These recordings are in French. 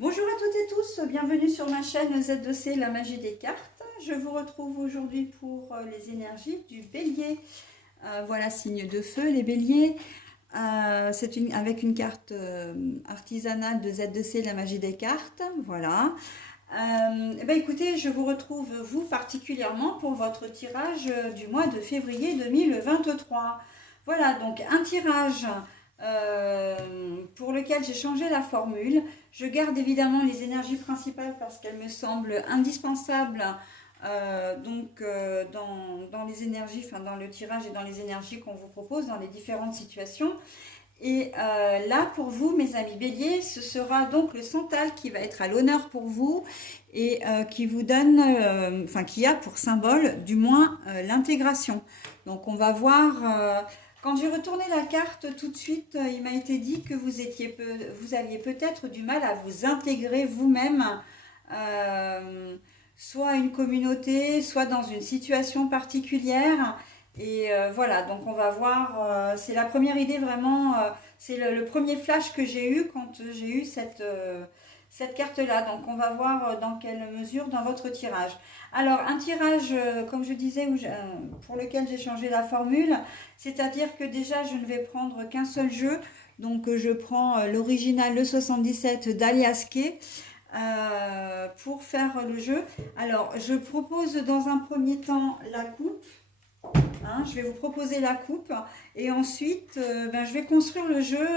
Bonjour à toutes et tous, bienvenue sur ma chaîne Z2C, la magie des cartes. Je vous retrouve aujourd'hui pour les énergies du bélier. Voilà, signe de feu, les béliers. Avec une carte artisanale de Z2C, la magie des cartes. Voilà. Écoutez, je vous retrouve, vous particulièrement, pour votre tirage du mois de février 2023. Voilà, donc un tirage pour lequel j'ai changé la formule. Je garde évidemment les énergies principales parce qu'elles me semblent indispensables dans les énergies, enfin dans le tirage et dans les énergies qu'on vous propose dans les différentes situations. Et là, pour vous, mes amis béliers, ce sera donc le santal qui va être à l'honneur pour vous et qui vous donne, qui a pour symbole, du moins, l'intégration. Donc, on va voir. Quand j'ai retourné la carte, tout de suite, il m'a été dit que vous aviez peut-être du mal à vous intégrer vous-même, euh, soit à une communauté, soit dans une situation particulière. Et voilà, donc on va voir, c'est la première idée vraiment, c'est le premier flash que j'ai eu quand j'ai eu cette carte-là. Donc on va voir dans quelle mesure dans votre tirage. Alors un tirage, comme je disais, pour lequel j'ai changé la formule, c'est-à-dire que déjà je ne vais prendre qu'un seul jeu. Donc je prends l'original, le 77 d'Alias Kay. Pour faire le jeu. Alors je propose dans un premier temps la coupe. Je vais vous proposer la coupe et ensuite je vais construire le jeu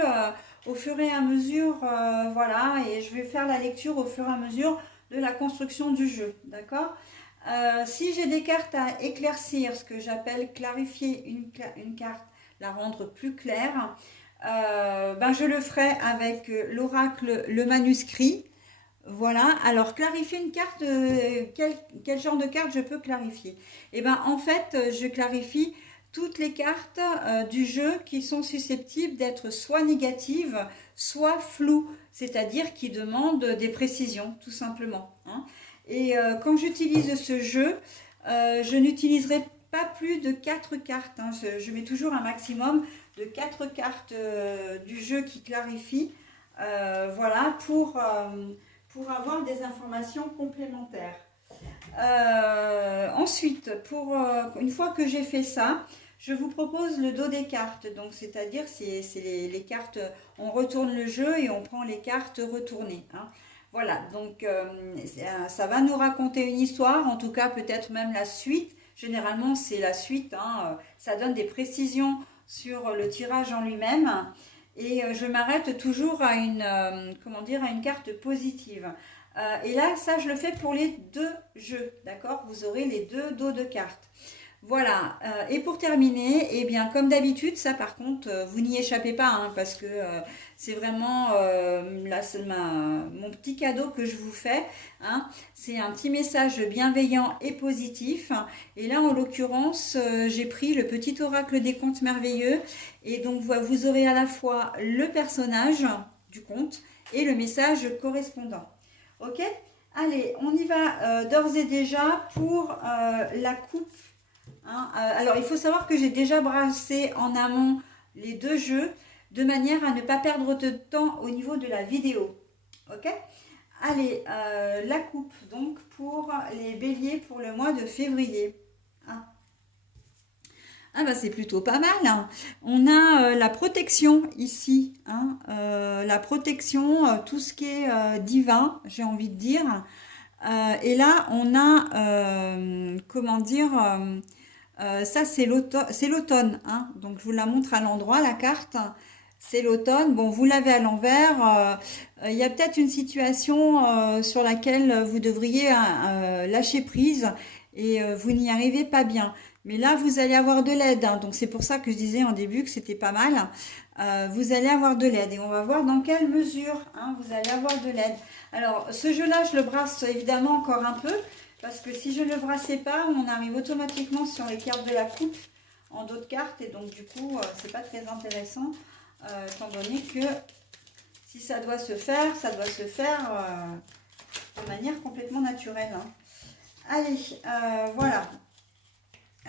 au fur et à mesure, voilà, et je vais faire la lecture au fur et à mesure de la construction du jeu, d'accord. Si j'ai des cartes à éclaircir, ce que j'appelle clarifier une carte, la rendre plus claire, je le ferai avec l'oracle, le manuscrit. Voilà, alors clarifier une carte, quel genre de carte je peux clarifier? Eh bien, en fait, je clarifie toutes les cartes du jeu qui sont susceptibles d'être soit négatives, soit floues, c'est-à-dire qui demandent des précisions, tout simplement, hein. Et quand j'utilise ce jeu, je n'utiliserai pas plus de 4 cartes, hein. Je mets toujours un maximum de 4 cartes du jeu qui clarifient, voilà, pour avoir des informations complémentaires. Ensuite, une fois que j'ai fait ça, je vous propose le dos des cartes. Donc, c'est-à-dire, c'est les cartes, on retourne le jeu et on prend les cartes retournées, hein. Voilà, donc ça va nous raconter une histoire, en tout cas peut-être même la suite. Généralement, c'est la suite, hein. Ça donne des précisions sur le tirage en lui-même. Et je m'arrête toujours à à une carte positive. Et là, ça, je le fais pour les deux jeux, d'accord? Vous aurez les deux dos de cartes. Voilà. Et pour terminer, eh bien, comme d'habitude, ça, par contre, vous n'y échappez pas, hein, parce que c'est vraiment là, c'est mon petit cadeau que je vous fais, hein. C'est un petit message bienveillant et positif. Et là, en l'occurrence, j'ai pris le petit oracle des contes merveilleux. Et donc, vous aurez à la fois le personnage du conte et le message correspondant. Ok? Allez, on y va d'ores et déjà pour la coupe, hein. Alors, il faut savoir que j'ai déjà brassé en amont les deux jeux de manière à ne pas perdre de temps au niveau de la vidéo. Ok? Allez, la coupe donc pour les béliers pour le mois de février. Ah, c'est plutôt pas mal, hein. On a la protection ici, hein, la protection, tout ce qui est divin, j'ai envie de dire. Et là, on a, ça c'est l'automne, hein. Donc je vous la montre à l'endroit, la carte. C'est l'automne. Bon, vous l'avez à l'envers. Il y a peut-être une situation sur laquelle vous devriez lâcher prise et vous n'y arrivez pas bien. Mais là, vous allez avoir de l'aide, hein. Donc c'est pour ça que je disais en début que c'était pas mal. Vous allez avoir de l'aide et on va voir dans quelle mesure, hein, vous allez avoir de l'aide. Alors, ce jeu-là, je le brasse évidemment encore un peu, parce que si je ne le brassais pas, on arrive automatiquement sur les cartes de la coupe en dos de cartes, et donc du coup, c'est pas très intéressant, étant donné que si ça doit se faire, ça doit se faire de manière complètement naturelle, hein. Allez, voilà.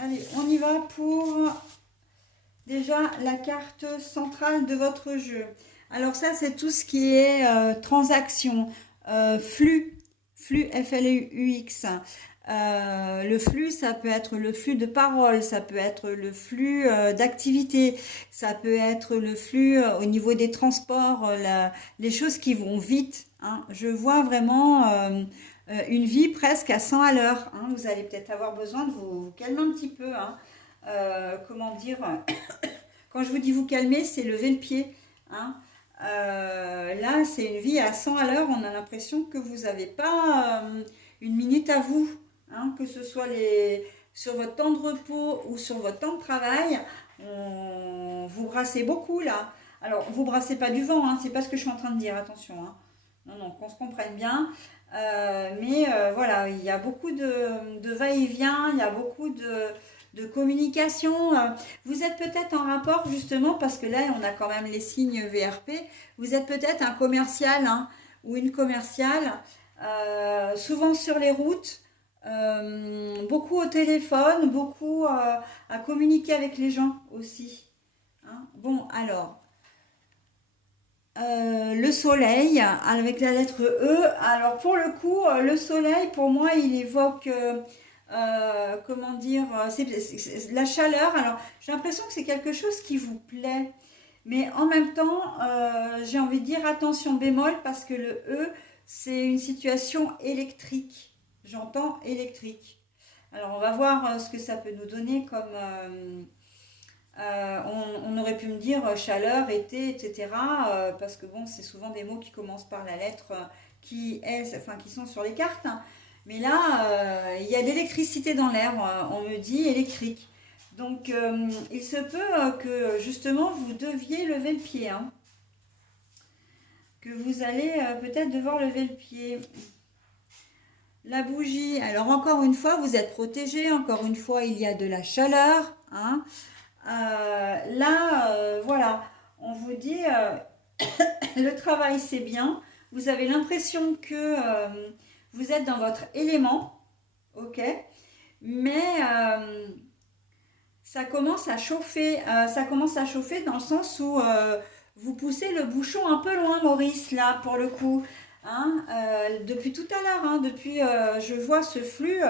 Allez, on y va pour déjà la carte centrale de votre jeu. Alors ça, c'est tout ce qui est transaction, flux F-L-U-X. Le flux, ça peut être le flux de parole, ça peut être le flux d'activité, ça peut être le flux au niveau des transports, les choses qui vont vite, hein. Je vois vraiment une vie presque à 100 à l'heure, hein. Vous allez peut-être avoir besoin de vous calmer un petit peu, hein. Comment dire, quand je vous dis vous calmer, c'est lever le pied, hein. Là, c'est une vie à 100 à l'heure, on a l'impression que vous n'avez pas une minute à vous, hein, que ce soit sur votre temps de repos ou sur votre temps de travail, vous brassez beaucoup là. Alors, vous brassez pas du vent, hein, c'est pas ce que je suis en train de dire, attention, hein. Non, non, qu'on se comprenne bien. Mais voilà, il y a beaucoup de va-et-vient, il y a beaucoup de communication. Vous êtes peut-être en rapport justement, parce que là, on a quand même les signes VRP, vous êtes peut-être un commercial, hein, ou une commerciale, souvent sur les routes, beaucoup au téléphone, beaucoup à communiquer avec les gens aussi, hein. Bon, alors, le soleil avec la lettre E. Alors pour le coup, le soleil pour moi il évoque comment dire, c'est la chaleur. Alors j'ai l'impression que c'est quelque chose qui vous plaît, mais en même temps j'ai envie de dire attention bémol parce que le E c'est une situation électrique. J'entends électrique. Alors on va voir ce que ça peut nous donner comme on aurait pu me dire chaleur, été, etc. Parce que bon, c'est souvent des mots qui commencent par la lettre qui sont sur les cartes, hein. Mais là, il y a de l'électricité dans l'air, on me dit électrique. Donc, il se peut que justement vous deviez lever le pied, hein. Que vous allez peut-être devoir lever le pied. La bougie, alors encore une fois, vous êtes protégé, encore une fois, il y a de la chaleur, hein. Là, voilà, on vous dit le travail c'est bien. Vous avez l'impression que vous êtes dans votre élément, ok, mais ça commence à chauffer. Ça commence à chauffer dans le sens où vous poussez le bouchon un peu loin, Maurice, là, pour le coup, hein. Depuis tout à l'heure, hein, depuis, je vois ce flux.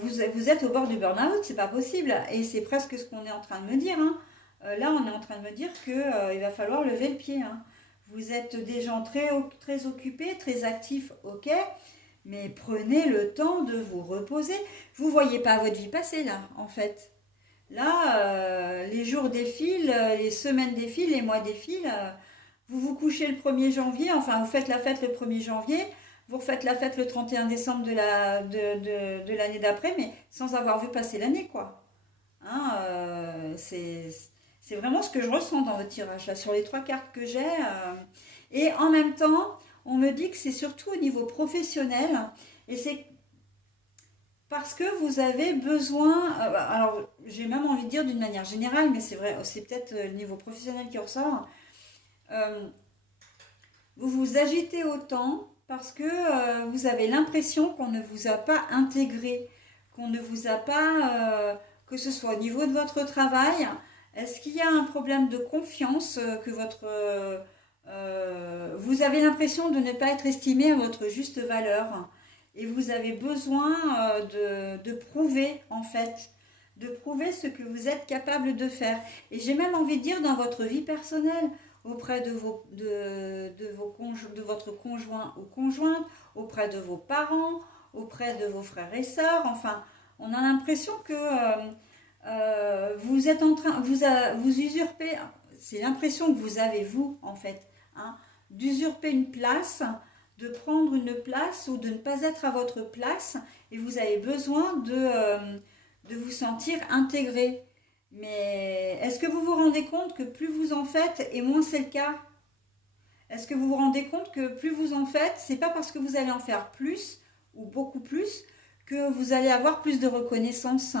Vous êtes au bord du burn-out, c'est pas possible. Et c'est presque ce qu'on est en train de me dire, hein. Là, on est en train de me dire qu'il va falloir lever le pied, hein. Vous êtes des gens très occupés, très actifs, ok, mais prenez le temps de vous reposer. Vous voyez pas votre vie passer là, en fait. Là, les jours défilent, les semaines défilent, les mois défilent. Vous vous couchez le 1er janvier, enfin vous faites la fête le 1er janvier, vous refaites la fête le 31 décembre de l'année d'après, mais sans avoir vu passer l'année, quoi. Hein, c'est vraiment ce que je ressens dans votre tirage, là, sur les 3 cartes que j'ai. Et en même temps, on me dit que c'est surtout au niveau professionnel, et c'est parce que vous avez besoin, alors j'ai même envie de dire d'une manière générale, mais c'est vrai, c'est peut-être le niveau professionnel qui ressort, euh, vous vous agitez autant parce que vous avez l'impression qu'on ne vous a pas intégré, qu'on ne vous a pas, que ce soit au niveau de votre travail, est-ce qu'il y a un problème de confiance, que vous avez l'impression de ne pas être estimé à votre juste valeur et vous avez besoin de prouver en fait, de prouver ce que vous êtes capable de faire. Et j'ai même envie de dire dans votre vie personnelle, auprès de votre conjoint ou conjointe, auprès de vos parents, auprès de vos frères et sœurs. Enfin, on a l'impression que vous êtes en train, vous usurpez, c'est l'impression que vous avez vous en fait, hein, d'usurper une place, de prendre une place ou de ne pas être à votre place et vous avez besoin de vous sentir intégré. Mais est-ce que vous vous rendez compte que plus vous en faites et moins c'est le cas? Est-ce que vous vous rendez compte que plus vous en faites, c'est pas parce que vous allez en faire plus ou beaucoup plus que vous allez avoir plus de reconnaissance?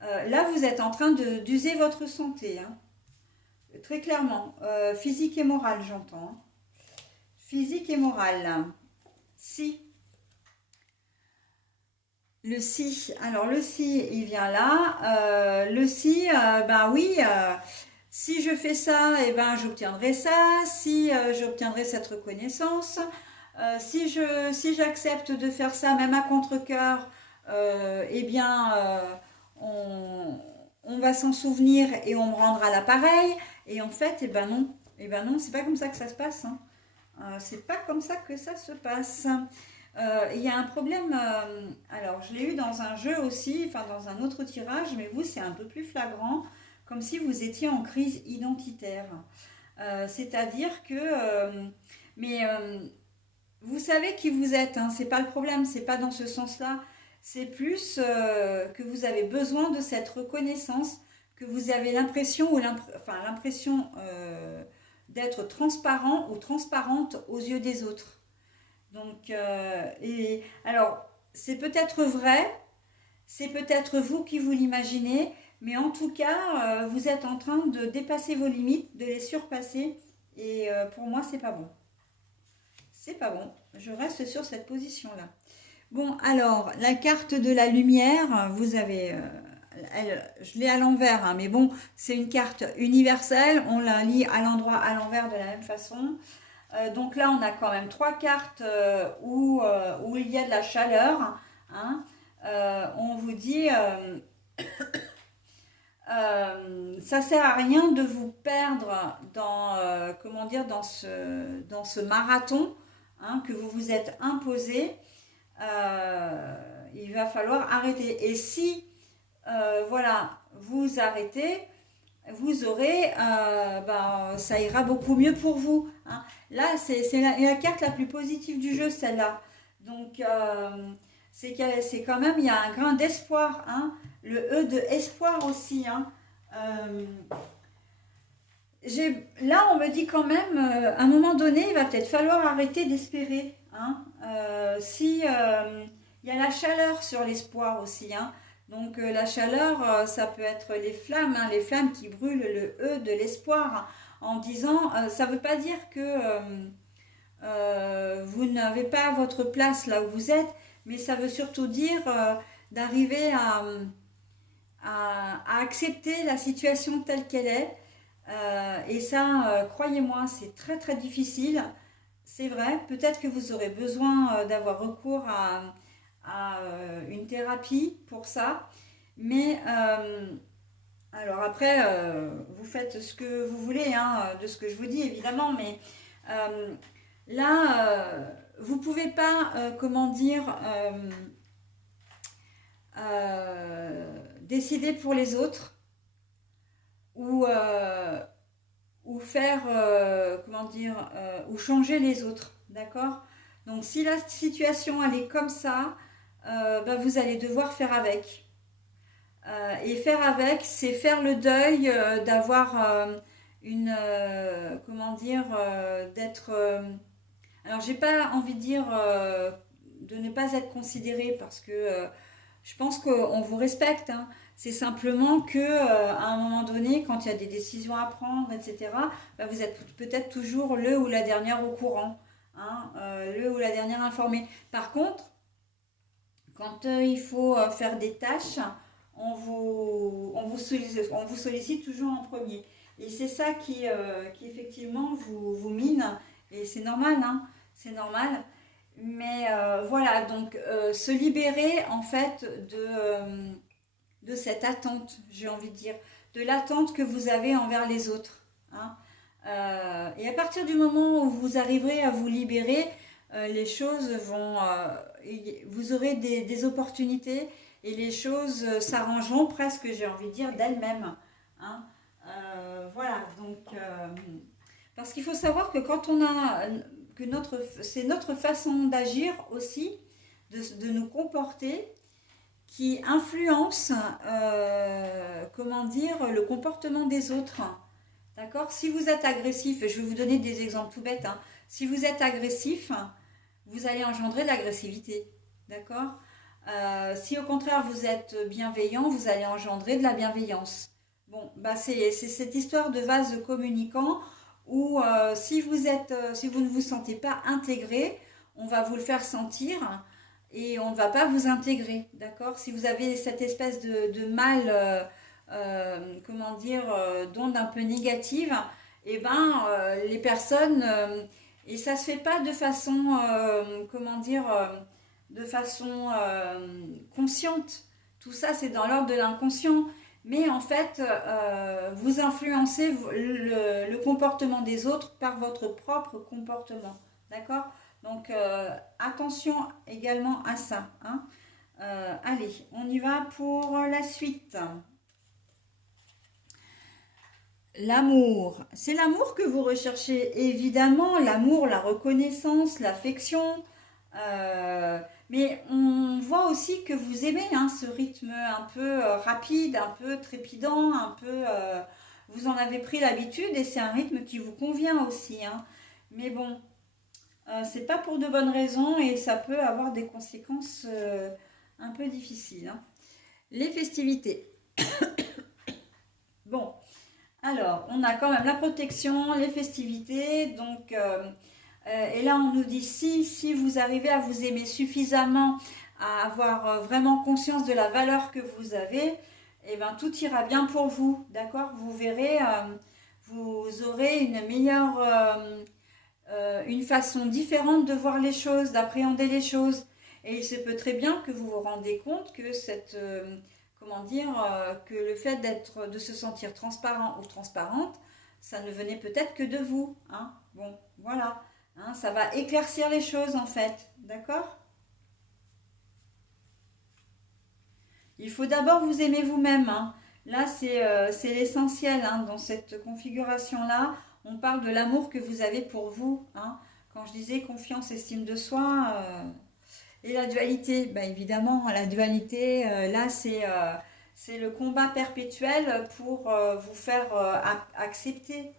Là, vous êtes en train d'user votre santé, hein. Très clairement. Physique et morale, j'entends, hein. Physique et morale. Si. Le si. Alors, le si, il vient là. Le si, ben oui, si je fais ça, eh ben, j'obtiendrai ça. Si j'obtiendrai cette reconnaissance. Si j'accepte de faire ça, même à contre-cœur, eh bien, on va s'en souvenir et on me rendra l'appareil. Et en fait, eh ben non, c'est pas comme ça que ça se passe, hein. C'est pas comme ça que ça se passe. Il y a un problème, alors je l'ai eu dans un jeu aussi, enfin dans un autre tirage, mais vous c'est un peu plus flagrant, comme si vous étiez en crise identitaire. C'est-à-dire que, mais vous savez qui vous êtes, hein, c'est pas le problème, c'est pas dans ce sens-là. C'est plus que vous avez besoin de cette reconnaissance, que vous avez l'impression enfin l'impression d'être transparent ou transparente aux yeux des autres. Donc, et alors, c'est peut-être vrai, c'est peut-être vous qui vous l'imaginez, mais en tout cas, vous êtes en train de dépasser vos limites, de les surpasser, et pour moi, c'est pas bon. C'est pas bon. Je reste sur cette position-là. Bon, alors, la carte de la lumière, vous avez, je l'ai à l'envers, hein, mais bon, c'est une carte universelle. On la lit à l'endroit, à l'envers de la même façon. Donc là, on a quand même trois cartes où il y a de la chaleur, hein. On vous dit, ça sert à rien de vous perdre dans, comment dire, dans ce marathon, hein, que vous vous êtes imposé. Il va falloir arrêter. Et si, voilà, vous arrêtez, vous aurez, ça ira beaucoup mieux pour vous, hein. Là, c'est la carte la plus positive du jeu, celle-là. Donc, c'est quand même, il y a un grain d'espoir, hein. Le E de espoir aussi, hein. Euh, Là, on me dit quand même, à un moment donné, il va peut-être falloir arrêter d'espérer, hein. Si il y a la chaleur sur l'espoir aussi, hein. Donc la chaleur, ça peut être les flammes, hein, les flammes qui brûlent le E de l'espoir, en disant, ça ne veut pas dire que vous n'avez pas votre place là où vous êtes, mais ça veut surtout dire d'arriver à accepter la situation telle qu'elle est. Et ça, croyez-moi, c'est très très difficile. C'est vrai, peut-être que vous aurez besoin d'avoir recours à une thérapie pour ça. Mais alors après, vous faites ce que vous voulez, hein, de ce que je vous dis évidemment, mais euh, là, vous ne pouvez pas, comment dire, décider pour les autres ou, faire, comment dire, ou changer les autres, d'accord? Donc si la situation elle est comme ça, vous allez devoir faire avec. Et faire avec, c'est faire le deuil d'avoir comment dire, d'être... alors j'ai pas envie de dire de ne pas être considéré parce que je pense qu'on vous respecte, hein. C'est simplement que à un moment donné, quand il y a des décisions à prendre, etc., vous êtes peut-être toujours le ou la dernière au courant, hein, le ou la dernière informée. Par contre, quand il faut faire des tâches, on vous sollicite toujours en premier. Et c'est ça qui effectivement vous mine. Et c'est normal, hein, c'est normal. Mais voilà, donc se libérer en fait de cette attente, j'ai envie de dire, de l'attente que vous avez envers les autres, hein. Et à partir du moment où vous arriverez à vous libérer, les choses vont, vous aurez des opportunités et les choses s'arrangeront presque, j'ai envie de dire, d'elles-mêmes, hein. Voilà, donc parce qu'il faut savoir que quand on a que c'est notre façon d'agir aussi, de nous comporter, qui influence, comment dire, le comportement des autres. D'accord? Si vous êtes agressif, je vais vous donner des exemples tout bêtes, hein. Si vous êtes agressif, vous allez engendrer de l'agressivité. D'accord? Si au contraire vous êtes bienveillant, vous allez engendrer de la bienveillance. Bon, c'est cette histoire de vase communicant où si vous ne vous sentez pas intégré, on va vous le faire sentir et on ne va pas vous intégrer, d'accord? Si vous avez cette espèce de mal, comment dire, d'onde un peu négative, les personnes, Et ça se fait pas de façon, comment dire, de façon consciente. Tout ça, c'est dans l'ordre de l'inconscient. Mais en fait, vous influencez le comportement des autres par votre propre comportement. D'accord? Donc, attention également à ça. Hein. Allez, on y va pour la suite. L'amour. C'est l'amour que vous recherchez, évidemment. L'amour, la reconnaissance, l'affection. Mais on voit aussi que vous aimez hein, ce rythme un peu rapide, un peu trépidant, un peu... vous en avez pris l'habitude et c'est un rythme qui vous convient aussi. Hein. Mais bon, c'est pas pour de bonnes raisons et ça peut avoir des conséquences un peu difficiles. Hein. Les festivités. Bon, alors, on a quand même la protection, les festivités, donc, et là on nous dit si vous arrivez à vous aimer suffisamment, à avoir vraiment conscience de la valeur que vous avez, et ben tout ira bien pour vous, d'accord? Vous verrez, vous aurez une meilleure, une façon différente de voir les choses, d'appréhender les choses. Et il se peut très bien que vous vous rendez compte que cette, comment dire, que le fait de se sentir transparent ou transparente, ça ne venait peut-être que de vous. Hein. Bon, voilà. Hein, ça va éclaircir les choses en fait. D'accord? Il faut d'abord vous aimer vous-même. Hein. Là, c'est l'essentiel hein, dans cette configuration-là. On parle de l'amour que vous avez pour vous. Hein. Quand je disais confiance, estime de soi, et la dualité, bah évidemment, la dualité, là, c'est le combat perpétuel pour vous faire accepter.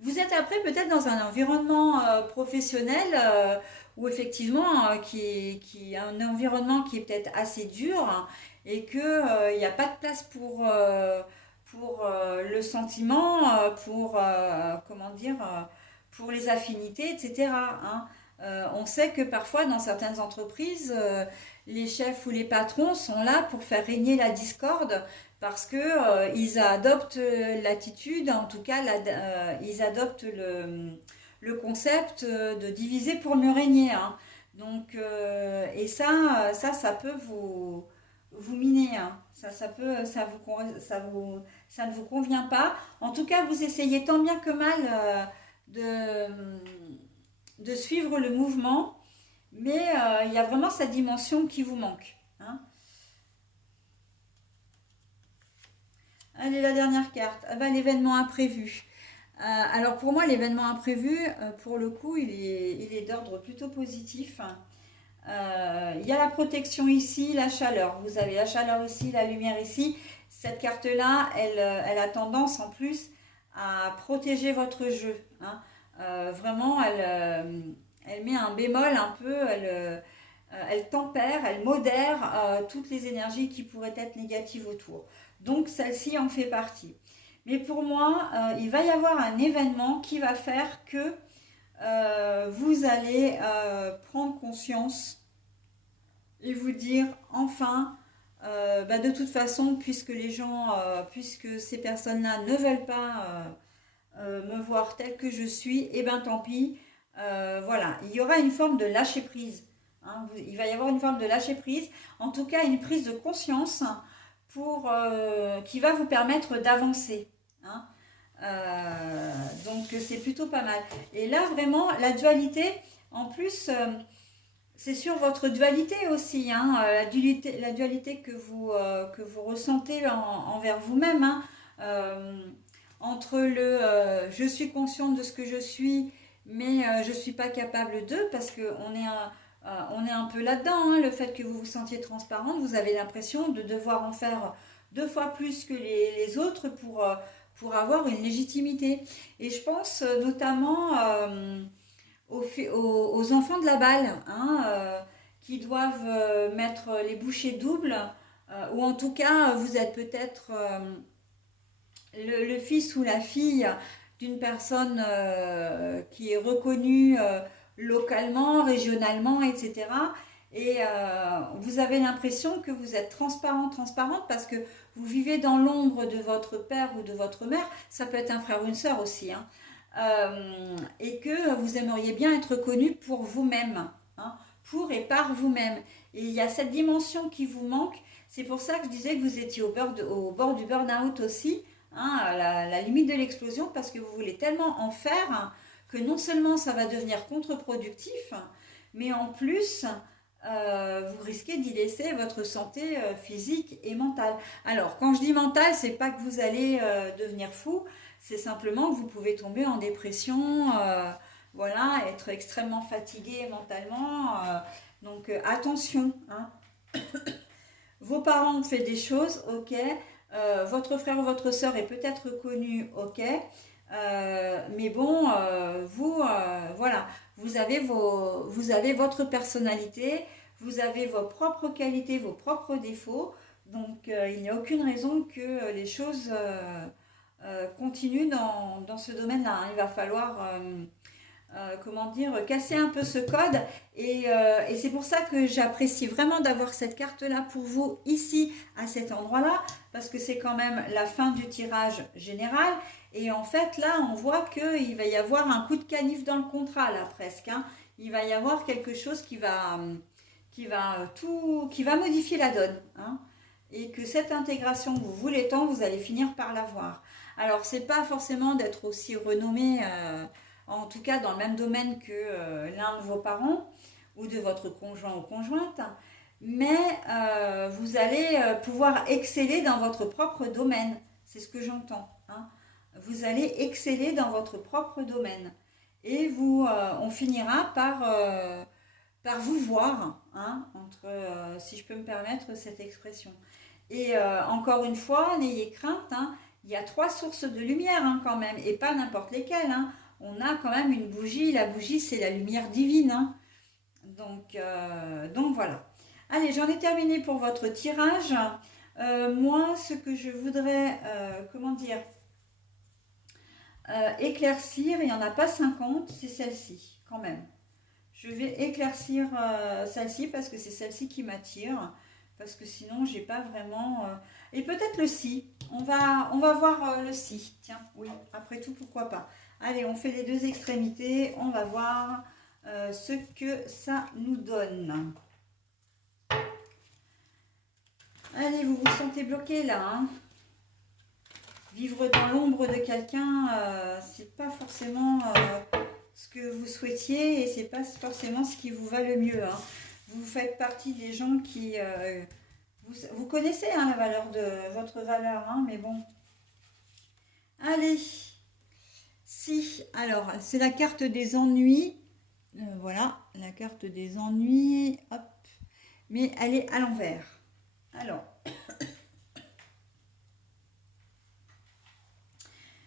Vous êtes après peut-être dans un environnement professionnel où effectivement, qui est un environnement qui est peut-être assez dur hein, et que il n'y a pas de place pour le sentiment, pour comment dire, pour les affinités, etc. Hein. On sait que parfois dans certaines entreprises, les chefs ou les patrons sont là pour faire régner la discorde parce que ils adoptent l'attitude, en tout cas, ils adoptent le concept de diviser pour mieux régner. Hein. Donc, et ça peut vous miner. Hein. Ça peut, ça ne vous convient pas. En tout cas, vous essayez tant bien que mal de suivre le mouvement, mais il y a vraiment cette dimension qui vous manque. Hein. Allez, la dernière carte. Ah ben, l'événement imprévu. Alors pour moi, l'événement imprévu, pour le coup, il est d'ordre plutôt positif. Il y a la protection ici, la chaleur. Vous avez la chaleur ici, la lumière ici. Cette carte-là, elle a tendance en plus à protéger votre jeu. Hein. Vraiment, elle met un bémol un peu, elle tempère, elle modère toutes les énergies qui pourraient être négatives autour. Donc celle-ci en fait partie. Mais pour moi, il va y avoir un événement qui va faire que vous allez prendre conscience et vous dire enfin, bah, de toute façon, puisque les gens, puisque ces personnes-là ne veulent pas me voir telle que je suis, et ben tant pis. Voilà, il y aura une forme de lâcher prise. Hein, il va y avoir une forme de lâcher prise, en tout cas une prise de conscience pour qui va vous permettre d'avancer. Hein. Donc c'est plutôt pas mal. Et là vraiment la dualité, en plus c'est sur votre dualité aussi, hein, la dualité que vous ressentez envers vous-même. Hein, entre le je suis consciente de ce que je suis, mais je ne suis pas capable de, parce qu'on est on est un peu là-dedans, hein, le fait que vous vous sentiez transparente, vous avez l'impression de devoir en faire deux fois plus que les autres pour avoir une légitimité. Et je pense notamment aux enfants de la balle, hein, qui doivent mettre les bouchées doubles, ou en tout cas, vous êtes peut-être le fils ou la fille d'une personne qui est reconnue localement, régionalement, etc. Et vous avez l'impression que vous êtes transparente parce que vous vivez dans l'ombre de votre père ou de votre mère. Ça peut être un frère ou une sœur aussi. Hein. et que vous aimeriez bien être connu pour vous-même, hein, pour et par vous-même. Et il y a cette dimension qui vous manque. C'est pour ça que je disais que vous étiez au bord du burn-out aussi, hein, à la limite de l'explosion, parce que vous voulez tellement en faire, hein, que non seulement ça va devenir contre-productif, mais en plus, vous risquez d'y laisser votre santé physique et mentale. Alors, quand je dis mentale, c'est pas que vous allez devenir fou, c'est simplement que vous pouvez tomber en dépression, voilà, être extrêmement fatigué mentalement. Donc, attention, hein. Vos parents ont fait des choses, ok. Votre frère ou votre sœur est peut-être connu, ok. Mais bon, voilà, vous avez votre personnalité, vous avez vos propres qualités, vos propres défauts. Donc, il n'y a aucune raison que les choses continuent dans ce domaine-là, hein. Il va falloir comment dire, casser un peu ce code. Et c'est pour ça que j'apprécie vraiment d'avoir cette carte-là pour vous ici, à cet endroit-là, parce que c'est quand même la fin du tirage général. Et en fait, là, on voit qu'il va y avoir un coup de canif dans le contrat, là, presque, hein. Il va y avoir quelque chose qui va modifier la donne, hein. Et que cette intégration que vous voulez tant, vous allez finir par l'avoir. Alors, c'est pas forcément d'être aussi renommé, en tout cas dans le même domaine que l'un de vos parents ou de votre conjoint ou conjointe, mais vous allez pouvoir exceller dans votre propre domaine. C'est ce que j'entends, hein. Vous allez exceller dans votre propre domaine. Et on finira par vous voir, hein, si je peux me permettre cette expression. Et encore une fois, n'ayez crainte, hein, il y a 3 sources de lumière, hein, quand même, et pas n'importe lesquelles, hein. On a quand même une bougie. La bougie, c'est la lumière divine, hein. Donc voilà. Allez, j'en ai terminé pour votre tirage. Moi, ce que je voudrais, comment dire, éclaircir, il n'y en a pas 50, c'est celle-ci, quand même. Je vais éclaircir celle-ci parce que c'est celle-ci qui m'attire. Parce que sinon, j'ai pas vraiment... Et peut-être le si. On va voir le si. Tiens, oui, après tout, pourquoi pas. Allez, on fait les 2 extrémités. On va voir ce que ça nous donne. Allez, vous vous sentez bloqué là, hein. Vivre dans l'ombre de quelqu'un, c'est pas forcément ce que vous souhaitiez et c'est pas forcément ce qui vous va le mieux, hein. Vous faites partie des gens qui... vous connaissez, hein, la valeur de votre valeur, hein, mais bon. Allez, si, alors, c'est la carte des ennuis. Voilà, la carte des ennuis, hop. Mais elle est à l'envers. Alors,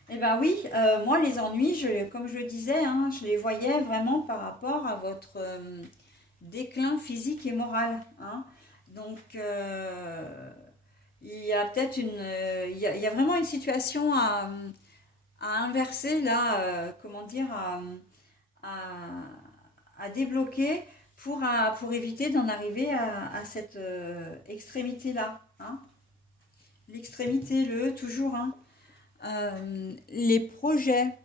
eh ben oui, moi les ennuis, comme je le disais, hein, je les voyais vraiment par rapport à votre déclin physique et moral, hein. Donc, il y a peut-être il y a vraiment une situation à inverser là, comment dire, à débloquer pour éviter d'en arriver à cette extrémité-là, hein. L'extrémité, toujours, hein. Les projets,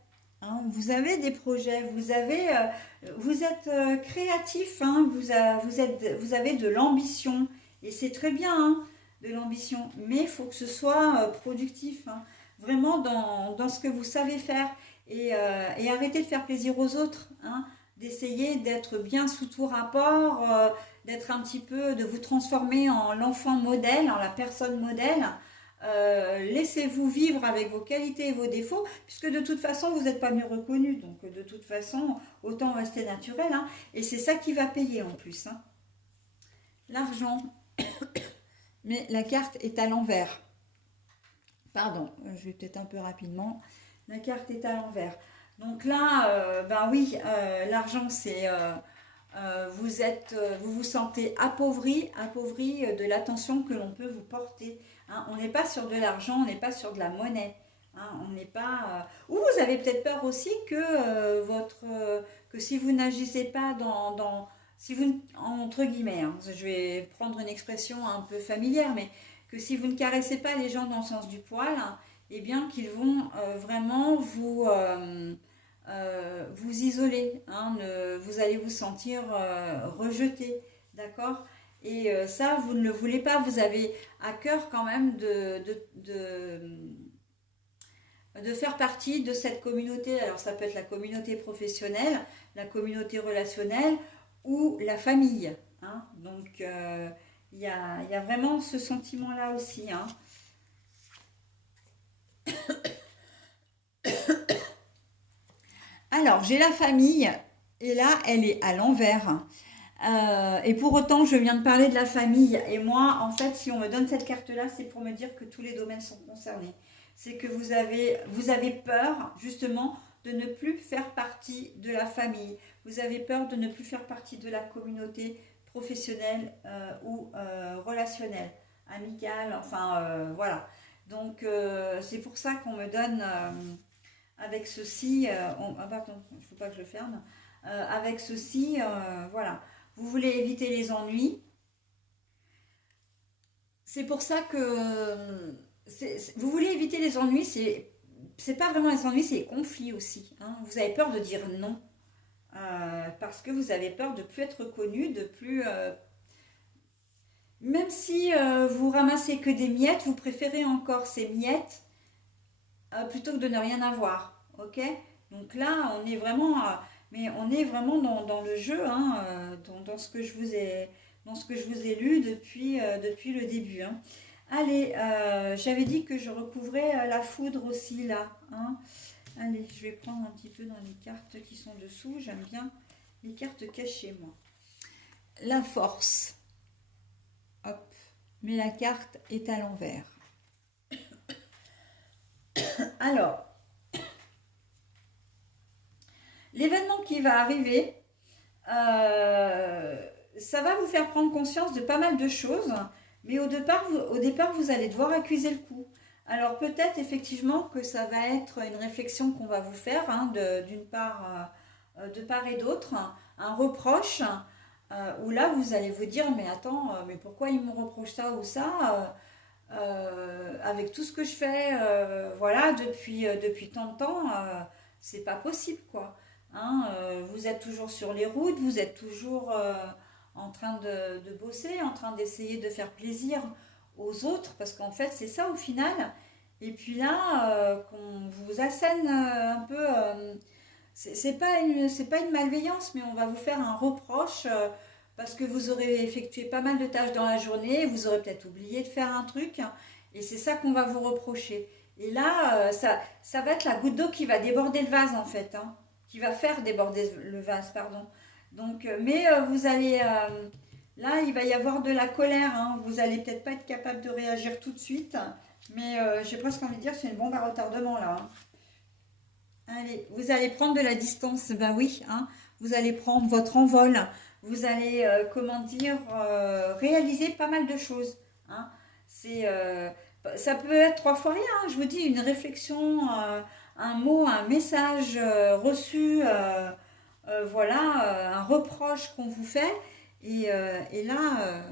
hein. Vous avez des projets, vous êtes créatif, hein. Vous avez de l'ambition et c'est très bien, hein, de l'ambition, mais il faut que ce soit productif, hein, vraiment dans ce que vous savez faire et arrêtez de faire plaisir aux autres, hein, d'essayer d'être bien sous tout rapport, d'être un petit peu, de vous transformer en l'enfant modèle, en la personne modèle. Laissez-vous vivre avec vos qualités et vos défauts, puisque de toute façon, vous n'êtes pas mieux reconnu. Donc, de toute façon, autant rester naturel, hein. Et c'est ça qui va payer en plus, hein. L'argent. Mais la carte est à l'envers. Pardon, je vais peut-être un peu rapidement. La carte est à l'envers. Donc là, ben oui, l'argent, c'est... vous vous sentez appauvri de l'attention que l'on peut vous porter, hein. On n'est pas sur de l'argent, on n'est pas sur de la monnaie, hein. On n'est pas... Ou vous avez peut-être peur aussi que si vous n'agissez pas si vous, entre guillemets, hein, je vais prendre une expression un peu familière, mais que si vous ne caressez pas les gens dans le sens du poil, hein, eh bien qu'ils vont vraiment vous isoler, hein, vous allez vous sentir rejeté, d'accord? Et ça, vous ne le voulez pas, vous avez à cœur quand même de faire partie de cette communauté. Alors ça peut être la communauté professionnelle, la communauté relationnelle ou la famille, hein. Donc il y a vraiment ce sentiment-là aussi, hein. Alors j'ai la famille et là elle est à l'envers. Et pour autant, je viens de parler de la famille. Et moi, en fait, si on me donne cette carte-là, c'est pour me dire que tous les domaines sont concernés. C'est que vous avez peur, justement, de ne plus faire partie de la famille. Vous avez peur de ne plus faire partie de la communauté professionnelle ou relationnelle, amicale, enfin, voilà. Donc, c'est pour ça qu'on me donne, avec ceci, ah, pardon, il ne faut pas que je le ferme. Avec ceci, voilà. Vous voulez éviter les ennuis. C'est pour ça que vous voulez éviter les ennuis. C'est pas vraiment les ennuis, c'est les conflits aussi, hein. Vous avez peur de dire non parce que vous avez peur de plus être reconnu, de plus. Même si vous ramassez que des miettes, vous préférez encore ces miettes plutôt que de ne rien avoir. Ok? Donc là, on est vraiment, mais on est vraiment dans le jeu, hein, dans ce que je vous ai, dans ce que je vous ai lu depuis le début, hein. Allez, j'avais dit que je recouvrais la foudre aussi là, hein. Allez, je vais prendre un petit peu dans les cartes qui sont dessous. J'aime bien les cartes cachées, moi. La force. Hop. Mais la carte est à l'envers. Alors, l'événement qui va arriver, ça va vous faire prendre conscience de pas mal de choses, mais au départ, vous allez devoir accuser le coup. Alors peut-être effectivement que ça va être une réflexion qu'on va vous faire, hein, d'une part, de part et d'autre, un reproche, où là vous allez vous dire mais attends, mais pourquoi il me reproche ça ou ça avec tout ce que je fais, voilà, depuis tant de temps, c'est pas possible, quoi. Hein, vous êtes toujours sur les routes, vous êtes toujours en train de bosser, en train d'essayer de faire plaisir aux autres, parce qu'en fait, c'est ça au final. Et puis là, qu'on vous assène un peu, c'est pas une malveillance, mais on va vous faire un reproche. Parce que vous aurez effectué pas mal de tâches dans la journée, vous aurez peut-être oublié de faire un truc, et c'est ça qu'on va vous reprocher. Et là, ça va être la goutte d'eau qui va déborder le vase en fait, hein, qui va faire déborder le vase, pardon. Donc, mais vous allez, là, il va y avoir de la colère, hein. Vous allez peut-être pas être capable de réagir tout de suite, mais j'ai presque envie de dire c'est une bombe à retardement là, hein. Allez, vous allez prendre de la distance, ben oui, hein. Vous allez prendre votre envol, vous allez, comment dire, réaliser pas mal de choses, hein. C'est, ça peut être trois fois rien, hein. Je vous dis, une réflexion, un mot, un message reçu, voilà, un reproche qu'on vous fait, et là,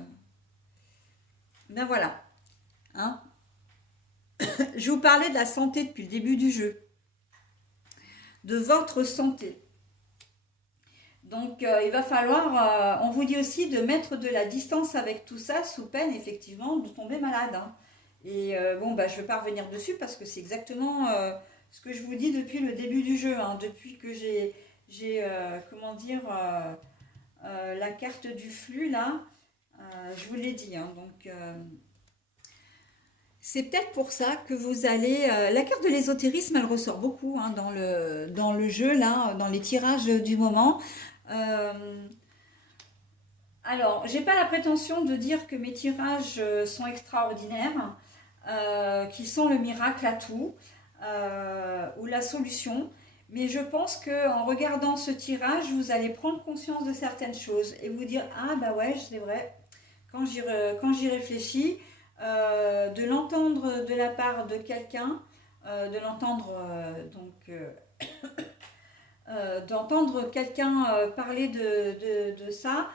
ben voilà, hein. Je vous parlais de la santé depuis le début du jeu, de votre santé. Donc il va falloir, on vous dit aussi de mettre de la distance avec tout ça sous peine effectivement de tomber malade, hein. Et bon, bah, je ne vais pas revenir dessus parce que c'est exactement ce que je vous dis depuis le début du jeu, hein, depuis que j'ai comment dire, la carte du flux là, je vous l'ai dit, hein. Donc c'est peut-être pour ça que vous allez. La carte de l'ésotérisme, elle ressort beaucoup, hein, dans le jeu, là, dans les tirages du moment. Euh, alors, j'ai pas la prétention de dire que mes tirages sont extraordinaires, qu'ils sont le miracle à tout, ou la solution. Mais je pense que en regardant ce tirage, vous allez prendre conscience de certaines choses et vous dire ah bah ouais, c'est vrai. Quand j'y réfléchis, de l'entendre de la part de quelqu'un, de l'entendre d'entendre quelqu'un parler de ça,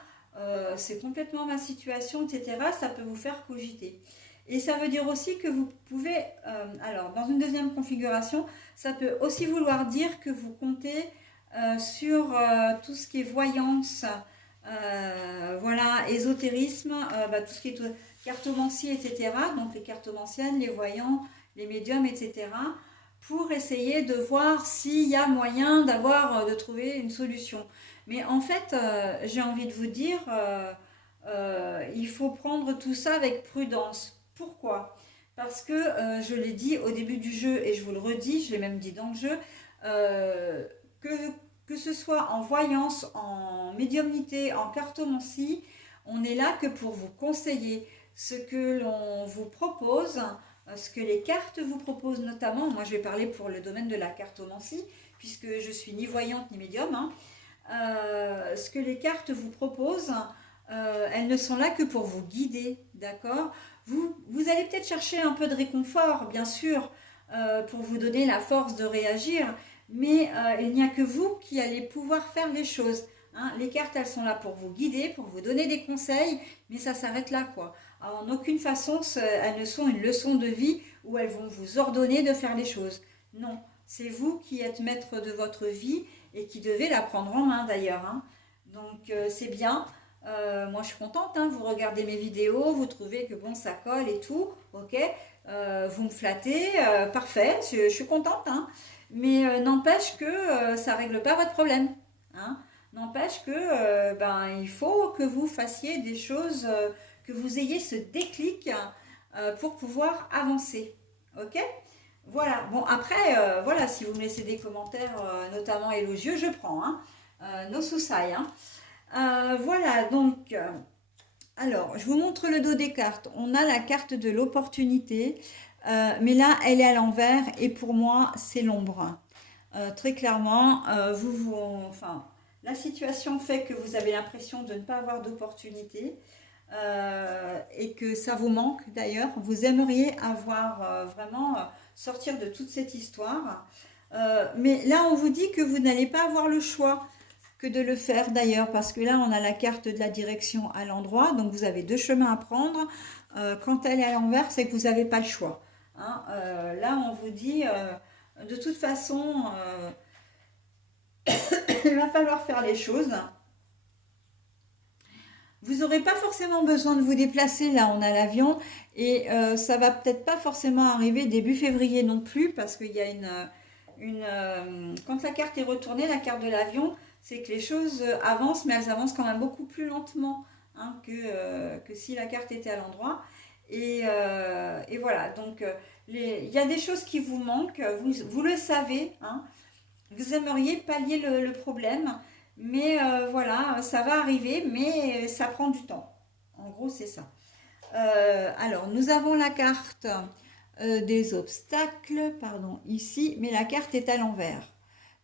c'est complètement ma situation, etc., ça peut vous faire cogiter. Et ça veut dire aussi que vous pouvez, alors dans une deuxième configuration, ça peut aussi vouloir dire que vous comptez sur tout ce qui est voyance, voilà, ésotérisme, tout ce qui est cartomancie, etc. Donc les cartomanciennes, les voyants, les médiums, etc. Pour essayer de voir s'il y a moyen de trouver une solution. Mais en fait, j'ai envie de vous dire, il faut prendre tout ça avec prudence. Pourquoi? Parce que je l'ai dit au début du jeu et je vous le redis, je l'ai même dit dans le jeu, euh, que, que ce soit en voyance, en médiumnité, en cartomancie, on est là que pour vous conseiller ce que l'on vous propose, ce que les cartes vous proposent notamment. Moi je vais parler pour le domaine de la cartomancie, puisque je suis ni voyante ni médium, hein. Ce que les cartes vous proposent, elles ne sont là que pour vous guider, d'accord? Vous allez peut-être chercher un peu de réconfort, bien sûr, pour vous donner la force de réagir, mais il n'y a que vous qui allez pouvoir faire les choses, hein. Les cartes, elles sont là pour vous guider, pour vous donner des conseils, mais ça s'arrête là, quoi. En aucune façon, elles ne sont une leçon de vie où elles vont vous ordonner de faire les choses. Non, c'est vous qui êtes maître de votre vie et qui devez la prendre en main d'ailleurs, hein. Donc c'est bien. Moi je suis contente, hein. Vous regardez mes vidéos, vous trouvez que bon ça colle et tout, ok. Vous me flattez, parfait, je suis contente, hein. Mais n'empêche que ça ne règle pas votre problème, hein. N'empêche que il faut que vous fassiez des choses, que vous ayez ce déclic pour pouvoir avancer, ok. Voilà, bon après, voilà, si vous me laissez des commentaires, notamment élogieux, je prends, hein. No souci, hein. Voilà, donc, alors, je vous montre le dos des cartes. On a la carte de l'opportunité, mais là, elle est à l'envers et pour moi, c'est l'ombre. Très clairement, enfin, la situation fait que vous avez l'impression de ne pas avoir d'opportunité et que ça vous manque d'ailleurs. Vous aimeriez avoir vraiment sortir de toute cette histoire. Mais là, on vous dit que vous n'allez pas avoir le choix que de le faire d'ailleurs, parce que là, on a la carte de la direction à l'endroit, donc vous avez deux chemins à prendre. Quand elle est à l'envers, c'est que vous n'avez pas le choix, hein. Là, on vous dit, de toute façon, il va falloir faire les choses. Vous n'aurez pas forcément besoin de vous déplacer, là on a l'avion, et ça va peut-être pas forcément arriver début février non plus, parce qu'il y a quand la carte est retournée, la carte de l'avion, c'est que les choses avancent, mais elles avancent quand même beaucoup plus lentement, hein, que si la carte était à l'endroit. Et voilà, donc il y a des choses qui vous manquent, vous le savez, hein. Vous aimeriez pallier le problème, mais voilà, ça va arriver, mais ça prend du temps. En gros, c'est ça. Alors, nous avons la carte des obstacles, pardon, ici, mais la carte est à l'envers.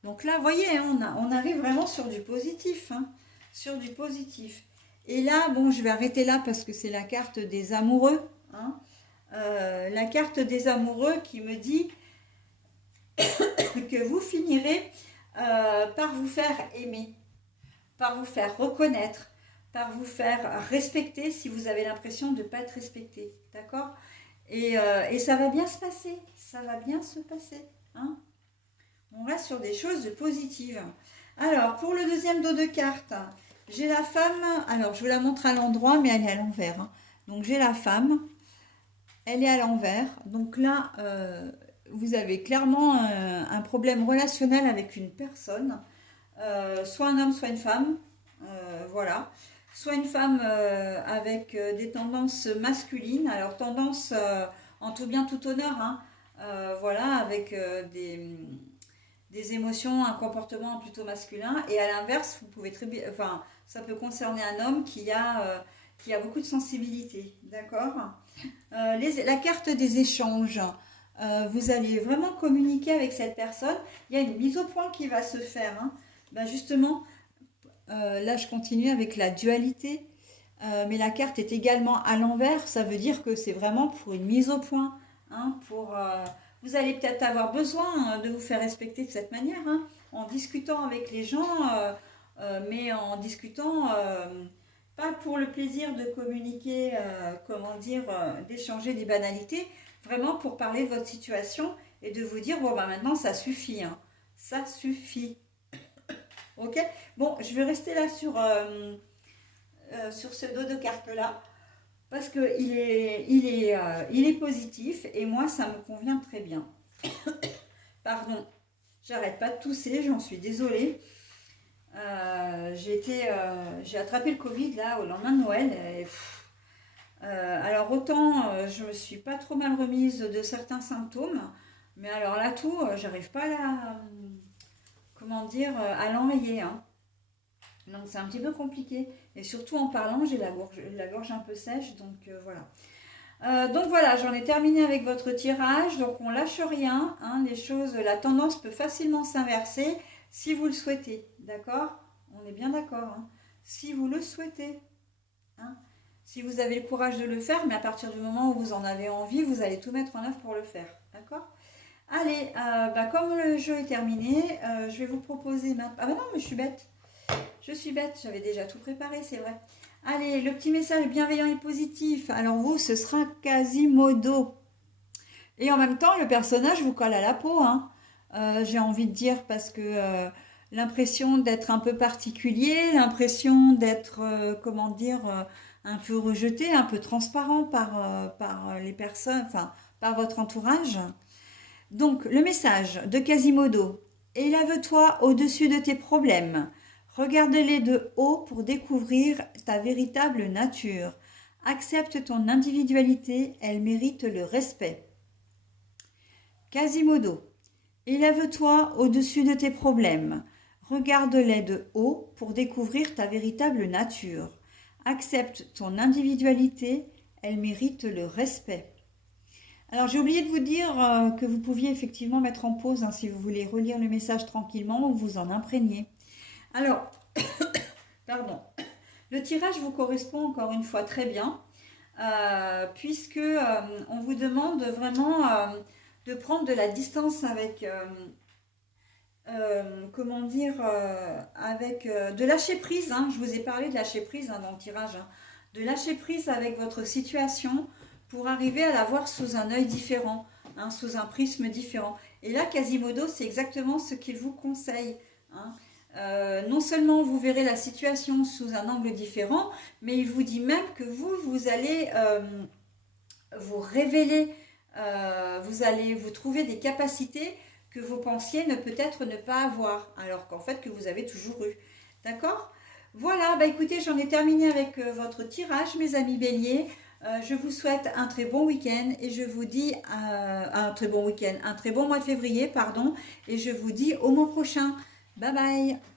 Donc là, vous voyez, hein, on arrive vraiment sur du positif, hein, sur du positif. Et là, bon, je vais arrêter là parce que c'est la carte des amoureux, hein. La carte des amoureux qui me dit que vous finirez par vous faire aimer, par vous faire reconnaître, par vous faire respecter si vous avez l'impression de ne pas être respecté, d'accord. Et ça va bien se passer, ça va bien se passer, hein. On reste sur des choses positives. Alors, pour le deuxième dos de cartes, j'ai la femme, alors je vous la montre à l'endroit, mais elle est à l'envers, hein. Donc j'ai la femme, elle est à l'envers, donc là, vous avez clairement un problème relationnel avec une personne, soit un homme, soit une femme, voilà. Soit une femme avec des tendances masculines, alors tendance en tout bien tout honneur, hein, voilà, avec des émotions, un comportement plutôt masculin. Et à l'inverse, vous pouvez très bien, enfin, ça peut concerner un homme qui a beaucoup de sensibilité, d'accord. La carte des échanges. Vous allez vraiment communiquer avec cette personne. Il y a une mise au point qui va se faire, hein. Ben justement, là je continue avec la dualité, mais la carte est également à l'envers. Ça veut dire que c'est vraiment pour une mise au point, hein, vous allez peut-être avoir besoin de vous faire respecter de cette manière, hein, en discutant avec les gens, mais en discutant pas pour le plaisir de communiquer, comment dire, d'échanger des banalités, vraiment pour parler de votre situation et de vous dire, bon, bah maintenant, ça suffit, hein. Ça suffit. Ok? Bon, je vais rester là sur ce dos de carte-là parce qu'il est positif et moi, ça me convient très bien. Pardon, j'arrête pas de tousser, j'en suis désolée. J'ai attrapé le Covid là au lendemain de Noël. Alors autant je me suis pas trop mal remise de certains symptômes, mais alors là tout, j'arrive pas comment dire, à l'enrayer, hein. Donc c'est un petit peu compliqué. Et surtout en parlant, j'ai la gorge un peu sèche, donc voilà, j'en ai terminé avec votre tirage. Donc on lâche rien, hein, les choses, la tendance peut facilement s'inverser si vous le souhaitez, d'accord? On est bien d'accord, hein, si vous le souhaitez, hein. Si vous avez le courage de le faire, mais à partir du moment où vous en avez envie, vous allez tout mettre en œuvre pour le faire, d'accord? Allez, comme le jeu est terminé, je vais vous proposer maintenant... Ah bah non, mais je suis bête. Je suis bête, j'avais déjà tout préparé, c'est vrai. Allez, le petit message bienveillant et positif. Alors vous, ce sera Quasimodo. Et en même temps, le personnage vous colle à la peau, hein. J'ai envie de dire parce que l'impression d'être un peu particulier, l'impression d'être, comment dire, un peu rejeté, un peu transparent par les personnes, enfin, par votre entourage. Donc, le message de Quasimodo. Élève-toi au-dessus de tes problèmes. Regarde-les de haut pour découvrir ta véritable nature. Accepte ton individualité, elle mérite le respect. Quasimodo. Élève-toi au-dessus de tes problèmes. Regarde-les de haut pour découvrir ta véritable nature. Accepte ton individualité, elle mérite le respect. Alors j'ai oublié de vous dire que vous pouviez effectivement mettre en pause, hein, si vous voulez relire le message tranquillement ou vous en imprégner. Alors, pardon, le tirage vous correspond encore une fois très bien, puisque on vous demande vraiment de prendre de la distance avec, comment dire, avec de lâcher prise, hein. Je vous ai parlé de lâcher prise, hein, dans le tirage, hein, de lâcher prise avec votre situation pour arriver à la voir sous un œil différent, hein, sous un prisme différent. Et là, Quasimodo, c'est exactement ce qu'il vous conseille, hein. Non seulement vous verrez la situation sous un angle différent, mais il vous dit même que vous allez vous révéler, vous allez vous trouver des capacités que vous pensiez ne peut-être ne pas avoir, alors qu'en fait que vous avez toujours eu. D'accord? Voilà, bah écoutez, j'en ai terminé avec votre tirage, mes amis béliers. Je vous souhaite un très bon week-end et je vous dis un très bon week-end, un très bon mois de février, pardon, et je vous dis au mois prochain. Bye bye!